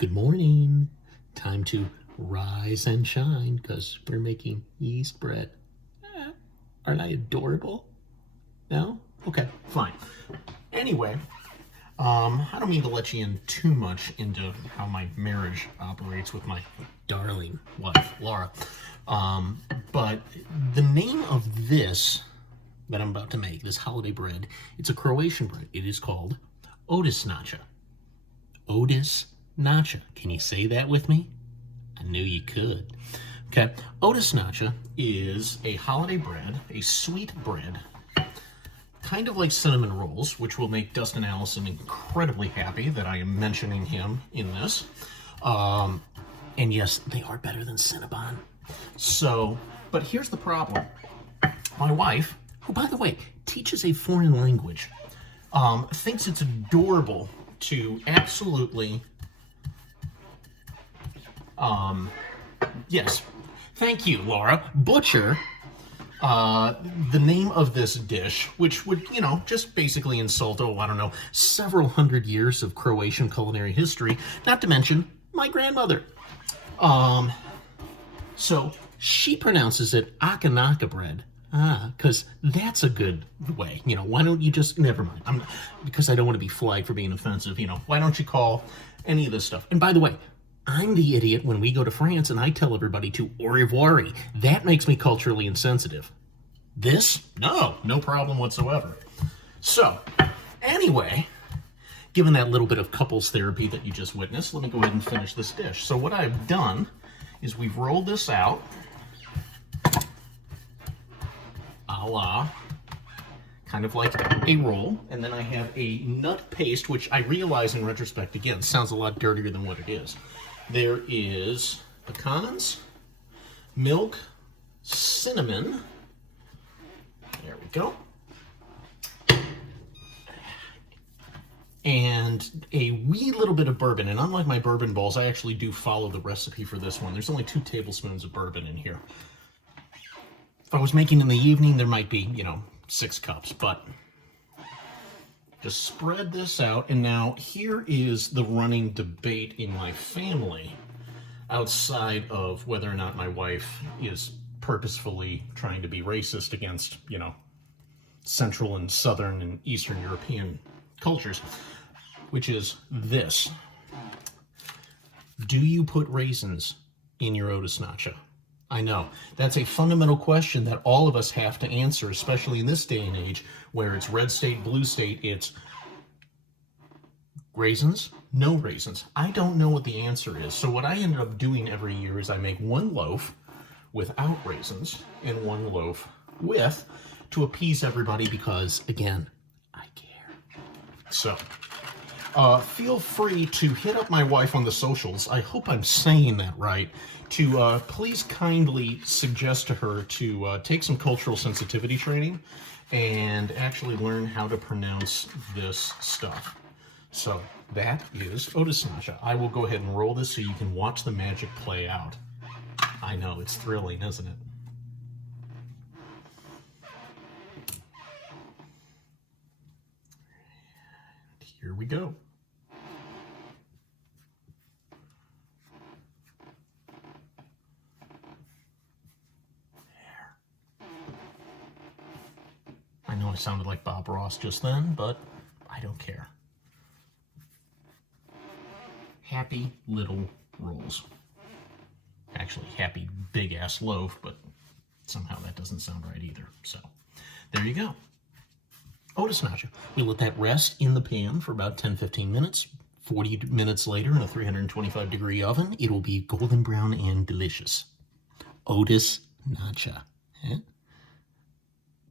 Good morning. Time to rise and shine because we're making yeast bread. Aren't I adorable? No? Okay, fine. Anyway, I don't mean to let you in too much into how my marriage operates with my darling wife, Laura. But the name of this that I'm about to make, this holiday bread, it's a Croatian bread. It is called Odishnacha. Odishnacha. Can you say that with me? I knew you could. Okay, Odishnacha is a holiday bread, a sweet bread, kind of like cinnamon rolls, which will make Dustin Allison incredibly happy that I am mentioning him in this. And yes, they are better than Cinnabon. So, but here's the problem. My wife, who by the way teaches a foreign language, thinks it's adorable to absolutely, yes, thank you, Laura, butcher the name of this dish, which would, just basically insult, I don't know, several hundred years of Croatian culinary history, not to mention my grandmother. So she pronounces it akanaka bread. Because that's a good way. Why don't you just, never mind. Because I don't want to be flagged for being offensive, why don't you call any of this stuff? And by the way, I'm the idiot when we go to France and I tell everybody to au revoir. That makes me culturally insensitive. This? No problem whatsoever. So, anyway, given that little bit of couples therapy that you just witnessed, let me go ahead and finish this dish. So what I've done is we've rolled this out, a la, kind of like a roll, and then I have a nut paste, which I realize in retrospect, again, sounds a lot dirtier than what it is. There is pecans, milk, cinnamon, there we go, and a wee little bit of bourbon. And unlike my bourbon balls, I actually do follow the recipe for this one. There's only 2 tablespoons of bourbon in here. If I was making in the evening, there might be, 6 cups, but just spread this out. And now here is the running debate in my family, outside of whether or not my wife is purposefully trying to be racist against, Central and Southern and Eastern European cultures, which is this. Do you put raisins in your Odishnacha? I know, that's a fundamental question that all of us have to answer, especially in this day and age where it's red state, blue state, it's raisins, no raisins. I don't know what the answer is. So what I ended up doing every year is I make 1 loaf without raisins and 1 loaf with, to appease everybody because, again, I care. So, feel free to hit up my wife on the socials. I hope I'm saying that right. To please kindly suggest to her to take some cultural sensitivity training and actually learn how to pronounce this stuff. So that is Odishnacha. I will go ahead and roll this so you can watch the magic play out. I know, it's thrilling, isn't it? And here we go. I know I sounded like Bob Ross just then, but I don't care. Happy little rolls. Actually, happy big-ass loaf, but somehow that doesn't sound right either. So, there you go. Odishnacha. We let that rest in the pan for about 10-15 minutes. 40 minutes later in a 325-degree oven, it will be golden brown and delicious. Odishnacha. Eh?